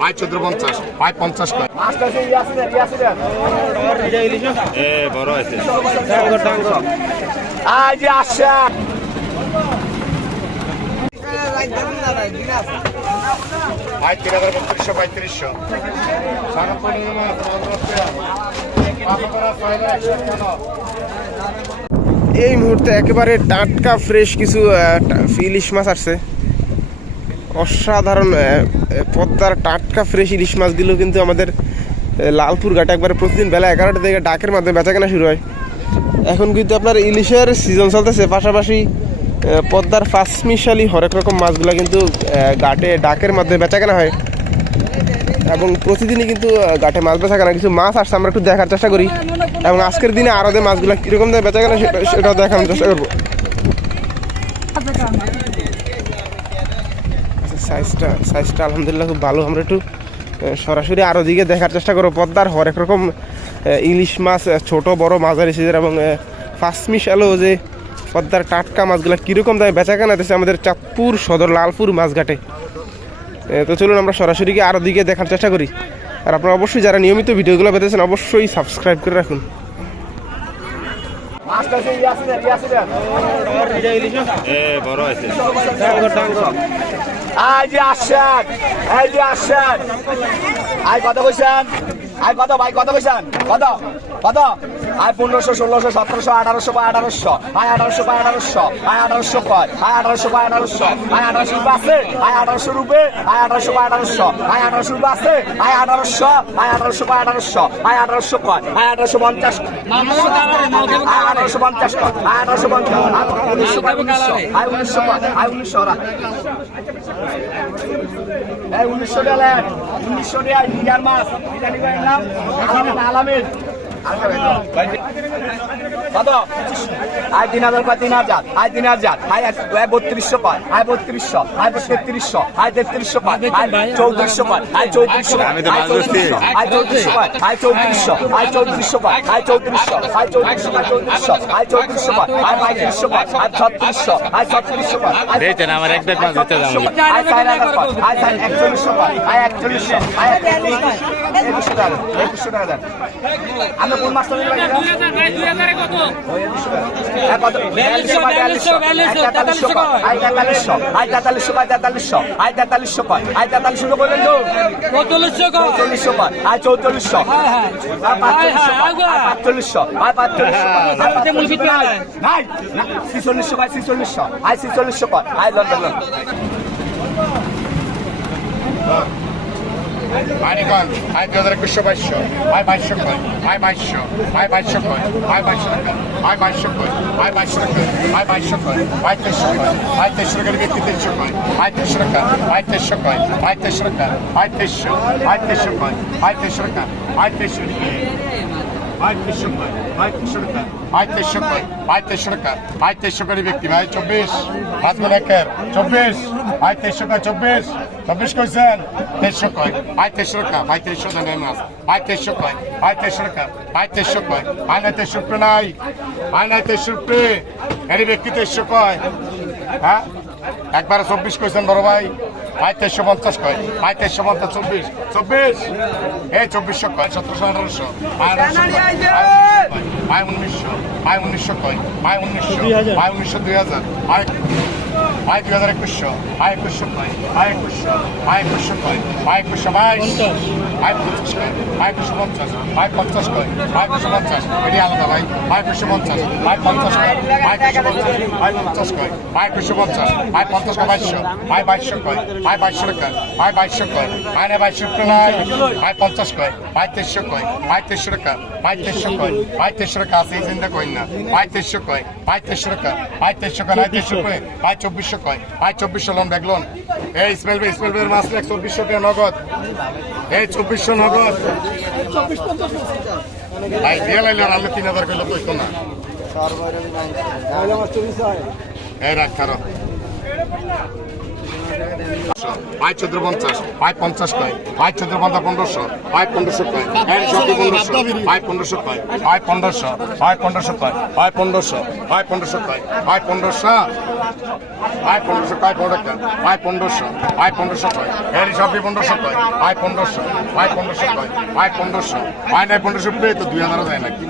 ভাই চোদ্দ পঞ্চাশ ভাই পঞ্চাশ কয় এ বড় আছে আজ আসা ভাই তিন হাজার বত্রিশশো পঁয়ত্রিশশো। এই মুহূর্তে একেবারে টাটকা ফ্রেশ কিছু ইলিশ মাছ আসছে। অসাধারণ পদ্মার টাটকা ফ্রেশ ইলিশ মাছগুলো কিন্তু আমাদের লালপুর ঘাটে একবারে প্রতিদিন বেলা এগারোটা থেকে ডাকের মাধ্যমে বেচাকেনা শুরু হয়। এখন কিন্তু আপনার ইলিশের সিজন চলতেছে, পাশাপাশি পদ্মার ফাঁসমিশালি হরেক রকম মাছগুলো কিন্তু ঘাটে ডাকের মাধ্যমে বেচাকেনা হয়। এবং প্রতিদিনই কিন্তু ঘাটে মাছ বেচা কেনা কিছু মাছ আসছে, আমরা একটু দেখার চেষ্টা করি। এবং আজকের দিনে আরও যে মাছগুলো কীরকম বেচা কেনা সেটা- সেটাও দেখানোর চেষ্টা করব। সাইজটা সাইজটা আলহামদুলিল্লাহ খুব ভালো। আমরা একটু সরাসরি আরও দিকে দেখার চেষ্টা করব। পদ্মার হরেক রকম ইলিশ মাছ ছোট, বড় মাঝারি সিজের এবং ফাঁসমিশ আলো যে পদ্মার টাটকা মাছগুলো কীরকম দামে বেচা কেনা দিচ্ছে আমাদের চাঁদপুর সদর লালপুর মাছঘাটে। তো চলুন আমরা সরাসরি গিয়ে আরও দিকে দেখার চেষ্টা করি। আর আপনারা অবশ্যই যারা নিয়মিত ভিডিওগুলো পেতেছেন অবশ্যই সাবস্ক্রাইব করে রাখুন। বড় আছে আজ আসান আজ আসান আই কত বলছেন আই কত ভাই কত বলছেন কত? কত? আই পনেরোশো ষোলোশো সতেরোশো আঠারোশো বা আঠারোশো আই আঠারোশো বা আঠারোশো আই আঠারোশো কয় আই আঠারোশো বা আঠারোশো আই আঠারোশো রুপে আছে আই আঠারোশো রুপে আই আঠারোশো বা আঠারোশো আই আঠারোশো রুপে আছে আই আঠারোশো আই আঠারোশো বা আঠারোশো আই আঠারোশো কয় আই আঠারোশো পঞ্চাশ আই আঠারোশো পঞ্চাশ কয় আই আঠারোশো পঞ্চাশ উনিশশো কয় উনিশশো আই উনিশশো কয় আই উনিশশো উনিশশো আলামের কত আয় তিন হাজার পায় তিন হাজার আয় তিন হাজার আয় আয় বত্রিশশো পায় আয় বত্রিশশো আয় তেত্রিশশো আয় তেত্রিশশো পায় আয় চৌত্রিশশো পায় আয় চৌত্রিশশো পায় আমি আয় চৌত্রিশশো আয় চৌত্রিশশো পায় আয় চৌত্রিশশো আয় চৌত্রিশশো পায় আয় চৌত্রিশশো আয় চৌত্রিশশো আয় চৌত্রিশশো আয় চৌত্রিশশো পায় আয় পঁয়ত্রিশশো পায় আয় ছত্রিশশো আয় ছত্রিশশো পায় আমার এক দেড় মাস দিতে যাব আয় চার হাজার পাঁচ, আয় চার একচল্লিশশো পাঁচ, আয় একচল্লিশশো, আয় একচল্লিশ, একুশশো টাকা, একুশশো টাকা দেন। আপনি কোন মাছটা নিবেন এটা? ওই একুশশো টাকা। আয় কত? বিয়াল্লিশশো পাঁচ, বিয়াল্লিশশো, আয় তেতাল্লিশশো পাঁচ, আয় তেতাল্লিশশো, আয় তেতাল্লিশশো পাঁচ, তেতাল্লিশশো, আয় তেতাল্লিশশো পাঁচ, আয় তেতাল্লিশশো তো বললেন তো? চৌচল্লিশশো পাঁচ, আয় চৌচল্লিশশো, আয় পাঁচচল্লিশশো পাঁচ, আয় পাঁচচল্লিশশো, আয় পাঁচচল্লিশশো পাঁচ, আয় পাঁচচল্লিশশো পাঁচ, নাই, না, ছিচল্লিশশো পাঁচ, ছিচল্লিশশো, আয় ছিচল্লিশশো পাঁচ, আয় লন্ডন লন্ডন মানিকন আয় দুই হাজার একুশশো বাইশশো আয় বাইশশো কয় আয় বাইশশো আয় বাইশশো কয় আয় বাইশশো আয় বাইশশো কয় আয় বাইশশো টাকা আয় বাইশশো কয় আয় তেইশশো কয় আয় তেইশশো টাকার ব্যক্তি তেইশশো কয় আয় তেইশশো আয় তেইশশো কয় আয় আয় তেইশশো আয় তেইশশো আয় তেইশশো টাকা আয় আয় তেইশশো কয় আয় তেইশশো টাকা আয় তেইশশো কয় আয় আয় তেইশশো করে ব্যক্তি চব্বিশ চব্বিশ চব্বিশ কইছেন তেইশশো কয় আয় তেইশশো টাকা ভাই তেইশশো দেন মাস আয় তেইশশো কয় আয় তেইশশো টাকা আয় তেইশশো কয় আয় নাই তেইশশো রুপে নাই আয় নাই তেইশশো রুপে এর ব্যক্তি তেইশশো কয় হ্যাঁ একবারে চব্বিশ কইছেন বড় ভাই আয় তেইশশো পঞ্চাশ কয় আয় তেইশশো পঞ্চাশ চব্বিশ চব্বিশ এই চব্বিশশো কয় সতেরোশো আঠারোশো আয় উনিশশো আয় উনিশশো কয় আয় উনিশশো আয় উনিশশো দুই হাজার আয় আয় দুই হাজার একুশশো আয় একুশশো কয় আয় একুশশো আয় একুশশো কয় আয় একুশশো বাইশ আয় পঞ্চাশ আয় একুশশো পঞ্চাশ আয় পঞ্চাশ কয় আয় একুশশো পঞ্চাশ এটি আলাদা ভাই আয় একুশশো পঞ্চাশ আয় পঞ্চাশ কয় আয় একুশশো পঞ্চাশ আয় পঞ্চাশ কয় আয় একুশশো পঞ্চাশ আয় পঞ্চাশ কয় বাইশশো আয় বাইশশো কয় আয় বাইশশো টাকা আয় বাইশশো কয় আয় না বাইশশো নাই আয় পঞ্চাশ কয় আয় তেইশশো কয় আয় তেইশশো টাকা আয় তেইশশো কয় আয় তেইশশো টাকা আছে এই চিন্তা করেন না আয় তেইশশো কয় আয় তেইশশো টাকা আয় তেইশশো কয় আয় তেইশশো কয় আয় চব্বিশশো কয়? আয় চব্বিশশো লোন ব্যাগ লোন। এই ইসমাইল ভাই ইসমাইল ভাইয়ের মাস লাখ চব্বিশশো টাকা নগদ? এই চব্বিশশো নগদ। ভাই, দিয়ে লাইলে আমি তিন হাজার করলে কইতো না। এই রাখ পাঁচ চোদ্দ পঞ্চাশ, পাঁচ পঞ্চাশ কয়, পাঁচ চোদ্দ পনেরোশো, পাঁচ পনেরোশো কয় এক শত পনেরোশো পাঁচ পনেরোশো কয়, পাঁচ পনেরোশো পাঁচ পনেরোশো কয়, পাঁচ পনেরোশো পাঁচ পনেরোশো কয়, পাঁচ পনেরোশো পাঁচ পনেরোশো কয় পনেরো পাঁচ পনেরোশো পাঁচ পনেরোশো কয় হ্যাঁ, এর সবই পনেরোশো কয়, পাঁচ পনেরোশো পাঁচ পনেরোশো কয়, পাঁচ পনেরোশো, পাঁচ নয় পনেরোশো পেয়ে তো দুই হাজারও যায় নাকি?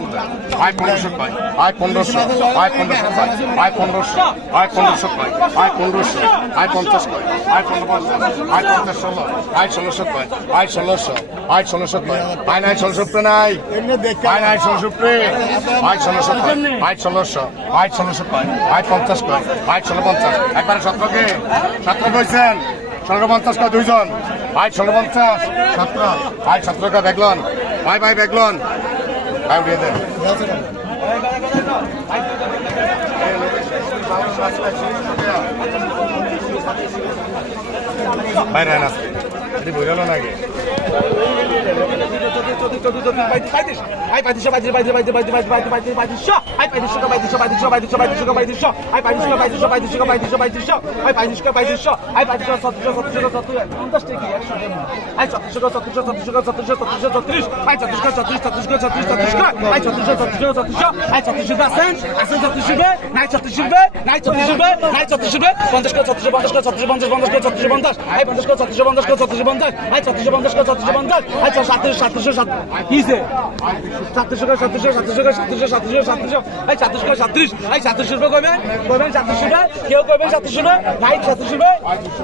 আয় পনেরোশো নয় আয় পনেরোশো আয় পনেরোশো নয় আয় পনেরোশো আয় পনেরোশো নয় আয় পনেরোশো আয় পঞ্চাশ নয় আয় পনেরো আয় পঞ্চাশ ষোলো আয় ষোলোশো নয় আয় ষোলোশো আয় ষোলোশো নয় আয় নাই ষোলোশো নাই আয় নাই ষোলোশো আয় ষোলোশো নয় আয় ষোলোশো আয় ষোলোশো নয় আয় পঞ্চাশ নয় আয় ষোলো পঞ্চাশ একবারে সতেরোকে সতেরো কইছেন পঞ্চাশ কয় দুইজন আয় ষোলো পঞ্চাশ সতেরো আয় সতেরো কয় বাই আয় ভাই আউড়িয়ে দেন বাইরে না এটা বোঝালো নাকি চৌত্রিশ চৌত্রিশ চৌত্রিশ পঁয়ত্রিশ পঁয়ত্রিশ আই পঁয়ত্রিশশো পঁয়ত্রিশ পঁয়ত্রিশ পঁয়ত্রিশ পঁয়ত্রিশ পঁয়ত্রিশশো আই পঁয়ত্রিশশো পঁয়ত্রিশশো পঁয়ত্রিশশো পঁয়ত্রিশশো পঁয়ত্রিশশো পঁয়ত্রিশশো আই পঁয়ত্রিশশো পঁয়ত্রিশশো পঁয়ত্রিশশো পঁয়ত্রিশশো আই পঁয়ত্রিশশো পঁয়ত্রিশশো পঁয়ত্রিশশো আই পঁয়ত্রিশশো সত্রিশশো সত্রিশশো সত্রিশ পঞ্চাশ টাকি একশো আই ছত্রিশশো ছত্রিশশো ছত্রিশশো ছত্রিশশো ছত্রিশশো ছত্রিশ আই ছত্রিশশো ছত্রিশ ছত্রিশশো ছত্রিশ ছত্রিশশো আই ছত্রিশশো ছত্রিশশো ছত্রিশশো আই ছত্রিশশো আসেন আসেন ছত্রিশশো নাই ছত্রিশশো নাই ছত্রিশশো নাই ছত্রিশশো পঞ্চাশ ছত্রিশ পঞ্চাশ ছত্রিশ পঞ্চাশ পঞ্চাশ ছত্রিশ পঞ্চাশ আই পঞ্চাশ ছত্রিশ পঞ্চাশ ছত্রিশ পঞ্চাশ আই ছত্রিশ পঞ্চাশ ছত্রিশ পঞ্চাশ আই সাতত্রিশ সাতত্রিশশো সাত কিসে সাতশো টাকা সাতশো সাতশো টাকা সাতশো সাতশো সাতশো। এই সাতশো টাকা সাতত্রিশ। এই সাতশো টাকা কবে কবেন সাতশো টাকা কেউ কবেন সাতশো টাকা ভাই সাতশো টাকা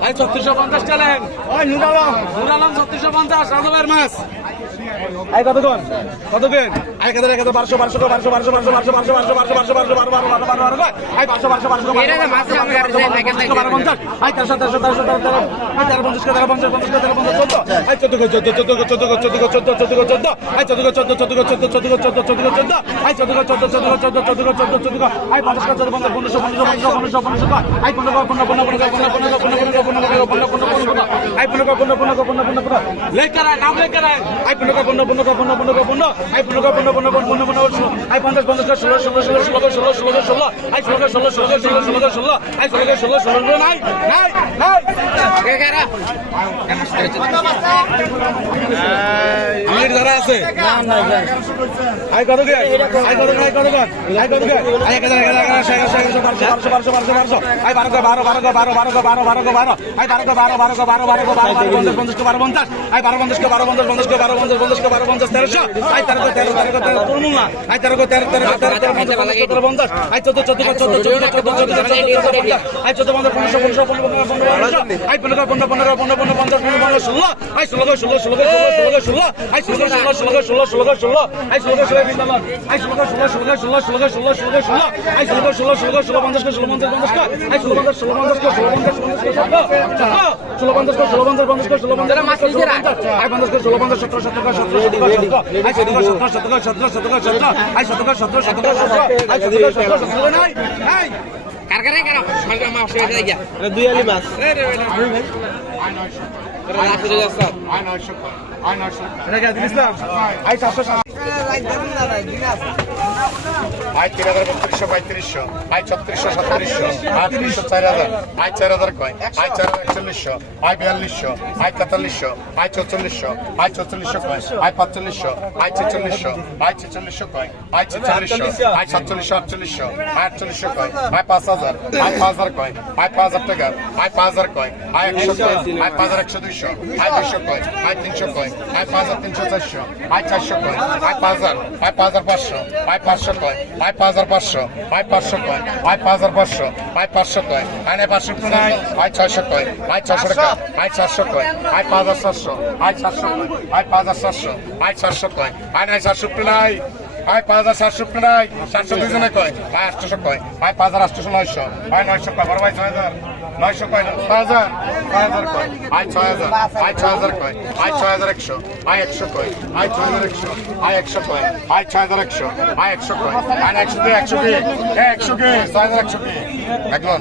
ভাই ছত্রিশশো পঞ্চাশ টাকা নেন ওই নুন আলম নুন আলম ছত্রিশশো পঞ্চাশ রাজবের মাছ আই কত কোন কত কোন আই কত কত বারোশো বারোশো বারোশো বারোশো বারোশো বারোশো বারোশো বারোশো বারোশো বারোশো বারোশো বারো বারো বারো বারো বারো আই বারোশো বারোশো বারোশো বারো পঞ্চাশ আই তেরোশো তেরোশো তেরোশো তেরো তেরো আই তেরো পঞ্চাশ তেরো পঞ্চাশ পঞ্চাশ তেরো পঞ্চাশ চোদ্দ আই চোদ্দ চোদ্দ চোদ্দ চোদ্দ চোদ্দ চোদ্দ চোদ্দ চোদ্দ আই চোদ্দ চোদ্দ চোদ্দ চোদ্দ চোদ্দ চোদ্দ চোদ্দ চোদ্দ আই চোদ্দ চোদ্দ চোদ্দ চোদ্দ চোদ্দ চোদ্দ চোদ্দ আই পঞ্চাশ চোদ্দ পঞ্চাশ পনেরোশো পনেরোশো পনেরোশো পনেরোশো পনেরোশো আই পনেরো পনেরো পনেরো পনেরো পনেরো পনেরো পনেরো পনেরো পনেরো পনেরো পনেরো পনেরো আই পনেরো পনেরো পনেরো পনেরো পনেরো পনেরো লেখার নাম লেখার আই পনেরো পনেরো পনেরো পনেরো পনেরো আই পনেরো পনেরো পনেরো পনেরো পনেরো আই পঞ্চাশ পঞ্চাশ ষোলো ষোলো ষোলো ষোলো ষোলো ষোলো ষোলো আই ষোলো ষোলো ষোলো ষোলো ষোলো ষোলো আই ষোলো ষোলো ষোলো ষোলো নাই নাই নাই আমার ধরা আছে আই কত গে আই কত আই কত আই কত আই এক হাজার এক হাজার বারোশো বারোশো বারোশো বারোশো বারোশো আই বারো গে বারো বারো গে বারো বারো গে বারো বারো গে বারো আই বারো গে বারো বারো গে বারো বারো গে বারো বারো পঞ্চাশ পঞ্চাশ বারো পঞ্চাশ আই বারো পঞ্চাশ বারো পঞ্চাশ পঞ্চাশ বারো পঞ্চাশ পঞ্চাশ কে বারো পঞ্চাশ তেরোশো আই তেরো গে তেরো তেরো তেরো তুলমুল না আই তেরো গে তেরো তেরো তেরো তেরো পঞ্চাশ তেরো পঞ্চাশ আই চোদ্দ চোদ্দ চোদ্দ চোদ্দ চোদ্দ চোদ্দ চোদ্দ আই চোদ্দ পঞ্চাশ পনেরোশো পনেরোশো পনেরো পনেরো আই পনেরো পনেরো পনেরো পনেরো পনেরো পঞ্চাশ পনেরো পনেরো ষোলো আই ষোলো ষোলো ষোলো ষোলো ষোলো ষোলো আই ষোলো ষোলো ষোলো ষোলো ষোলো ষোলো আই ষোলো ষোলো আই ষোলো ষোলো ষোলো ষোলো ষোলো ষোলো ষোলো ষোলো ষোলো ষোলো ষোলো ষোলো ষোলো ষোলো ষোলো পঞ্চাশ ষোলো পঞ্চাশ ষোলো ষোলো পঞ্চাশ গে ষোলো পঞ্চাশ পঞ্চাশ গে ষোলো পঞ্চাশ আই পঞ্চাশ গে ষোলো পঞ্চাশ সতেরো সতেরো সতেরো সতেরো সতেরো আই সতেরো সতেরো সতেরো সতেরো সতেরো গে সতেরো আই সতেরো সতেরো সতেরো সতেরো আই সতেরো সতেরো দুই আলি মাছ দিলিস না আই সাতশো সাত আয় তিন হাজার বত্রিশশো পঁয়ত্রিশশো আয় ছত্রিশশো সাতত্রিশশো আয় তিরিশশো চার হাজার আয় চার হাজার কয় আয় চার হাজার একচল্লিশশো আয় বিয়াল্লিশশো আয় তেতাল্লিশশো আয় চৌচল্লিশশো আয় চৌচল্লিশশো কয় আয় পাঁচচল্লিশশো আয় ছেচল্লিশশো আয় ছেচল্লিশশো কয় আয় ছেচল্লিশশো আয় সাতচল্লিশশো আটচল্লিশশো আয় আটচল্লিশশো কয় আয় পাঁচ হাজার আয় পাঁচ হাজার কয় আয় পাঁচ হাজার টাকা আয় পাঁচ হাজার কয় আয় একশো কয় আয় পাঁচ হাজার একশো দুইশো আয় দুইশো কয় আয় তিনশো কয় আয় পাঁচ হাজার তিনশো চারশো আয় চারশো কয় আয় পাঁচ হাজার পাঁচ পাঁচ হাজার পাঁচশো পাঁচ পাঁচশো কয় পাঁচ পাঁচ হাজার পাঁচশো পাঁচ পাঁচশো কয় পাঁচ পাঁচ হাজার পাঁচশো পাঁচ পাঁচশো কয় আনে পাঁচশো নয় পাঁচ ছয়শো কয় পাঁচ ছশো টাকা পাঁচ সাতশো কয় পাঁচ পাঁচ হাজার সাতশো পাঁচ সাতশো কয় পাঁচ পাঁচ হাজার সাতশো পাঁচ সাতশো কয় আনে সাতশো নয় আয় পাঁচ হাজার সাতশো নাই। সাতশো দুজনে কয় আয় আটশোশো কয়। আয় পাঁচ হাজার আটশোশো নয়শো। আয় নয়শো কয়, বড় ভাই, ছয় হাজার। নয়শো কয় ছয় হাজার। ছয় হাজার কয়। আয় ছয় হাজার। আয় ছয় হাজার কয়। আয় ছয় হাজার একশো। আয় একশো কয়। আয় ছয় হাজার একশো। আয় একশো কয়। আয় ছয় হাজার একশো। আয় একশো কয়। না একশো কে একশো কে একশো কে ছয় হাজার একশো কে একজন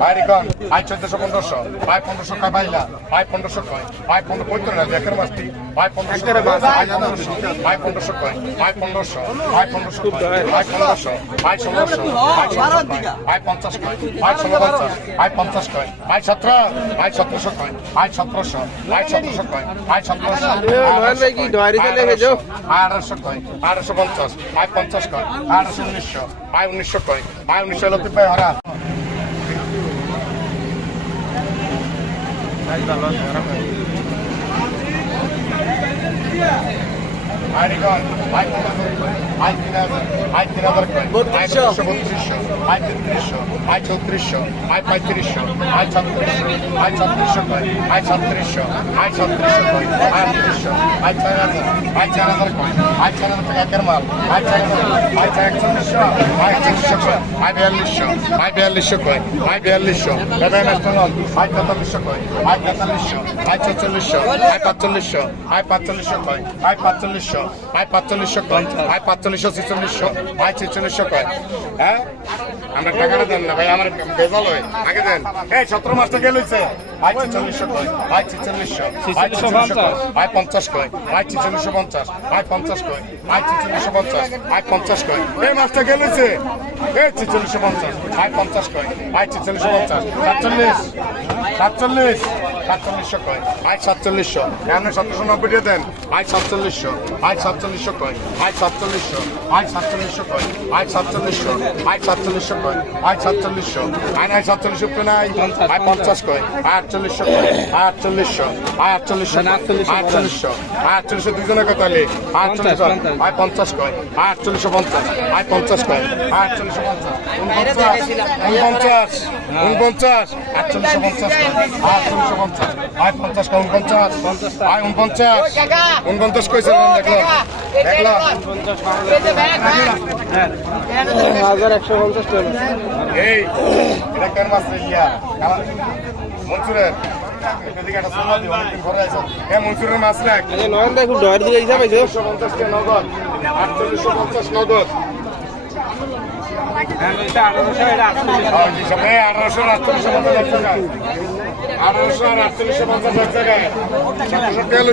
ভাই রিকন ভাই চোদ্দশো পনেরোশো ভাই পনেরোশো কয় বাইলা ভাই পনেরোশো কয় ভাই পনেরো পঁয়ত্রিশ না একের মাসটি ভাই পনেরোশো ভাই পনেরোশো ভাই পনেরোশো কয় ভাই পনেরোশো ভাই পনেরোশো ভাই পনেরোশো ভাই ষোলোশো ভাই পঞ্চাশ কয় ভাই ষোলো পঞ্চাশ ভাই পঞ্চাশ কয় ভাই সতেরো ভাই সতেরোশো কয় ভাই সতেরোশো ভাই সতেরোশো কয় ভাই সতেরোশো? আঠারোশো কয় আঠারোশো পঞ্চাশ ভাই পঞ্চাশ কয় আঠারোশো উনিশশো ভাই উনিশশো কয় ভাই উনিশশো লক্ষ্মী ভাই হরা ভাই রিকন ভাই বিয়াল্লিশশো কয় ভাই বিয়াল্লিশশো ভাই ন্যাশনাল ভাই তেতাল্লিশশো কয় ভাই তেতাল্লিশশো ভাই চৌচল্লিশশো ভাই পাঁচচল্লিশশো ভাই পাঁচচল্লিশশো কয় ভাই পাঁচচল্লিশশো ভাই পাঁচচল্লিশশো কয় ভাই পাঁচচল্লিশশো ছেচল্লিশশো ভাই ছেচল্লিশশো কয়। হ্যাঁ? আমরা টাকাটা দেন না ভাই আমার বেজাল হয়। আগে দেন। এই সতেরো মাসটা গেল ভাই ছেচল্লিশশো কয় ভাই ছেচল্লিশশো ভাই ছেচল্লিশশো ভাই পঞ্চাশ কয় ভাই ছেচল্লিশশো পঞ্চাশ ভাই পঞ্চাশ কয় ভাই ছেচল্লিশশো পঞ্চাশ ভাই পঞ্চাশ কয়। এই মাসটা গেলেছে এই ছেচল্লিশশো পঞ্চাশ ভাই পঞ্চাশ কয় ভাই ছেচল্লিশশো পঞ্চাশ সাতচল্লিশ সাতচল্লিশ। সাতচল্লিশশো কয়? ভাই সাতচল্লিশশো। আপনি সতেরোশো নব্বই দিয়ে দেন? ভাই সাতচল্লিশশো। ভাই সাতচল্লিশশো কয়? ভাই সাতচল্লিশশো। ভাই সাতচল্লিশশো কয়? ভাই সাতচল্লিশশো। ভাই সাতচল্লিশশো কয়? ভাই সাতচল্লিশশো। ভাই নাই সাতচল্লিশ উপরে নাই? ভাই পঞ্চাশ কয়? ভাই আটচল্লিশশো কয়? ভাই আটচল্লিশশো। ভাই আটচল্লিশশো আটচল্লিশশো ভাই আটচল্লিশশো। দুজনে কত হলে ভাই আটচল্লিশশো ভাই পঞ্চাশ। কয়? ভাই আটচল্লিশশো পঞ্চাশ। ভাই পঞ্চাশ কয়? ভাই আটচল্লিশশো পঞ্চাশ। উনপঞ্চাশ। উনপঞ্চাশ। আটচল্লিশশো পঞ্চাশ কয়? আটচল্লিশশো পঞ্চাশ। ভাই পঞ্চাশ কয় উনপঞ্চাশ। ভাই উনপঞ্চাশ। উনপঞ্চাশ কইছে দেখলাম দেখলাম হাজার একশো পঞ্চাশ টাকা। এই এটা কেন মাছ ইয়া। মনসুরের। মাছ রাখ নয়ন ভাই খুব ডয়ারি দিকে হিসাব হয়েছে। আটচল্লিশশো পঞ্চাশ নগদ। আটচল্লিশশো পঞ্চাশ নগদ। আঠারোশো আটচল্লিশশো। পঞ্চাশ এক জায়গায় আঠারোশো আর আটচল্লিশশো পঞ্চাশ জায়গায়। সাতশো তেল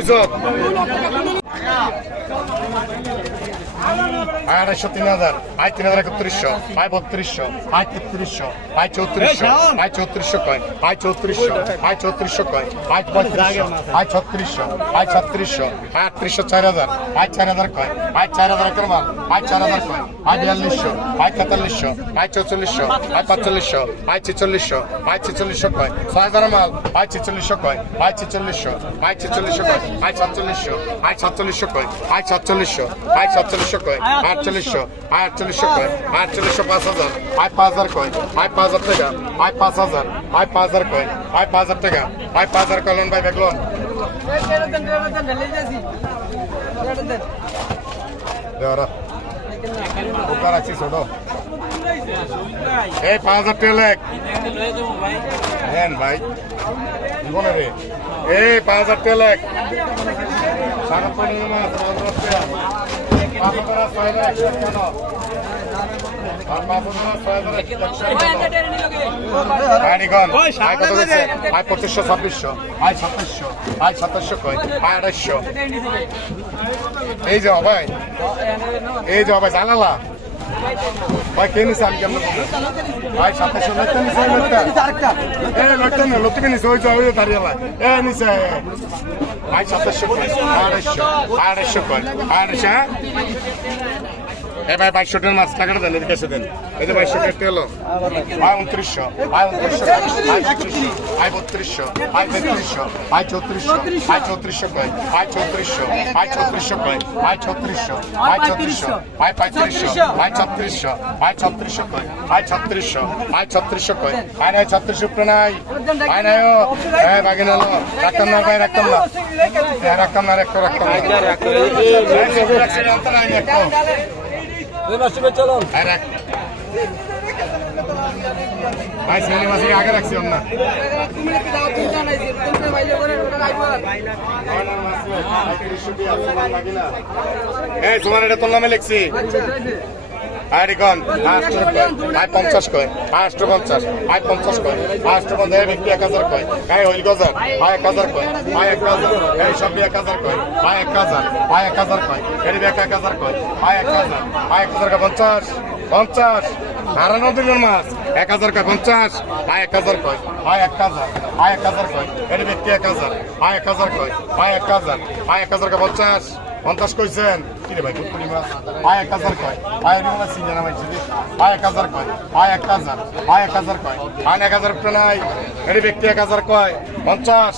হইছ আড়াইশো তিন হাজার আয় তিন হাজার একত্রিশশো আয় বত্রিশশো আয় তেত্রিশশো আয় চৌত্রিশশো আয় চৌত্রিশশো কয় আয় চৌত্রিশশো আয় চৌত্রিশশো কয় আয় পঁয়ত্রিশশো আয় ছত্রিশশো আয় ছত্রিশশো আয় আটত্রিশশো চার হাজার আয় চার হাজার কয় আয় চার হাজার একের মাল আয় চার হাজার কয় আয় বিয়াল্লিশশো আয় তেতাল্লিশশো আয় চৌচল্লিশশো আয় পাঁচচল্লিশশো আয় ছেচল্লিশশো আয় ছেচল্লিশশো কয় ছয় হাজার মাল আয় ছেচল্লিশশো কয় আয় ছেচল্লিশশো আয় ছেচল্লিশশো কয় আয় সাতচল্লিশশো আয় সাতচল্লিশশো কয় আয় সাতচল্লিশশো আয় সাতচল্লিশশো কয়? আটচল্লিশশো। আটচল্লিশশো কয়? আটচল্লিশশো পাঁচ হাজার। আয় পাঁচ হাজার কয়? আয় পাঁচ হাজার টাকা? আয় পাঁচ হাজার। আয় পাঁচ হাজার কয়? আয় পাঁচ হাজার টাকা? আয় পাঁচ হাজার ভাই দেখলন দেওয়ারা উপকার আছি ছোট। এই পাঁচ হাজার টাকা লেখ। দেন ভাই। জীবনে রে। এই পাঁচ হাজার টাকা লেখ। সাড়ে পনেরো মাস আয় পঁচিশশো ছাব্বিশশো আয় সাতাশশো আয় সাতাশশো কয় আয় আড়াইশশো এই যে ভাই এই যে ভাই জানালা। ভাই কে নিছে আমি কেমন? ভাই সাতাশশো লোকটা নিছে। লোকটা এ লোকটা না লোকটাকে নিছে, ওই যে ওই দাঁড়িয়ে এ নিছে ভাই সাতাশশো কয় আড়াইশো আড়াইশো কয় আড়াইশো হ্যাঁ? এ ভাই বাইশশো টাকার মাছ টাকাটা দেন এদিকে এসে দেন এই যে বাইশশো টাকা তেল আয় উনত্রিশশো আয় উনত্রিশশো আয় বত্রিশশো আয় বত্রিশশো আয় তেত্রিশশো আয় চৌত্রিশশো আয় চৌত্রিশশো কয় আয় চৌত্রিশশো আয় চৌত্রিশশো কয় আয় চৌত্রিশশো আয় চৌত্রিশশো আয় পঁয়ত্রিশশো আয় ছত্রিশশো আয় ছত্রিশশো কয় আয় ছত্রিশশো আয় ছত্রিশশো কয় আয় নাই ছত্রিশ উপরে নাই আয় নাই ও হ্যাঁ বাগে নালো রাখতাম না ভাই রাখতাম না হ্যাঁ রাখতাম না রাখতো রাখতাম না ভাই ছেলে মাসে আগে রাখছি না তোমার এটা তোর নামে লিখছি। আরে গন আষ্টশো কয় আয় পঞ্চাশ কয় আষ্ট পঞ্চাশ আয় পঞ্চাশ কয় আষ্ট পঞ্চাশ ব্যক্তি এক হাজার কয় আয় হইল গজার আয় এক হাজার কয় আয় এক হাজার এই সব এক হাজার কয় আয় এক হাজার আয় এক হাজার কয় এটি ব্যাগ এক হাজার কয় আয় এক হাজার আয় এক হাজার পঞ্চাশ পঞ্চাশ নারায়ণ দিনের মাছ এক হাজার কয় পঞ্চাশ আয় এক হাজার কয় আয় এক হাজার আয় এক হাজার কয় এটি ব্যক্তি এক হাজার আয় এক হাজার কয় আয় এক হাজার আয় এক হাজার কয় পঞ্চাশ পঞ্চাশ কইছেন। কি রে ভাই কুটকুনি মাছ? আয় এক হাজার কয়। আয় রিমা সিনে নামাই ছিলি আয় এক হাজার কয়। আয় এক হাজার। আয় এক হাজার কয়। আয় এক হাজার উপরে নাই। এটি ব্যক্তি এক হাজার কয়। পঞ্চাশ।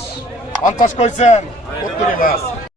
পঞ্চাশ কইছেন। কুটকুনি মাছ।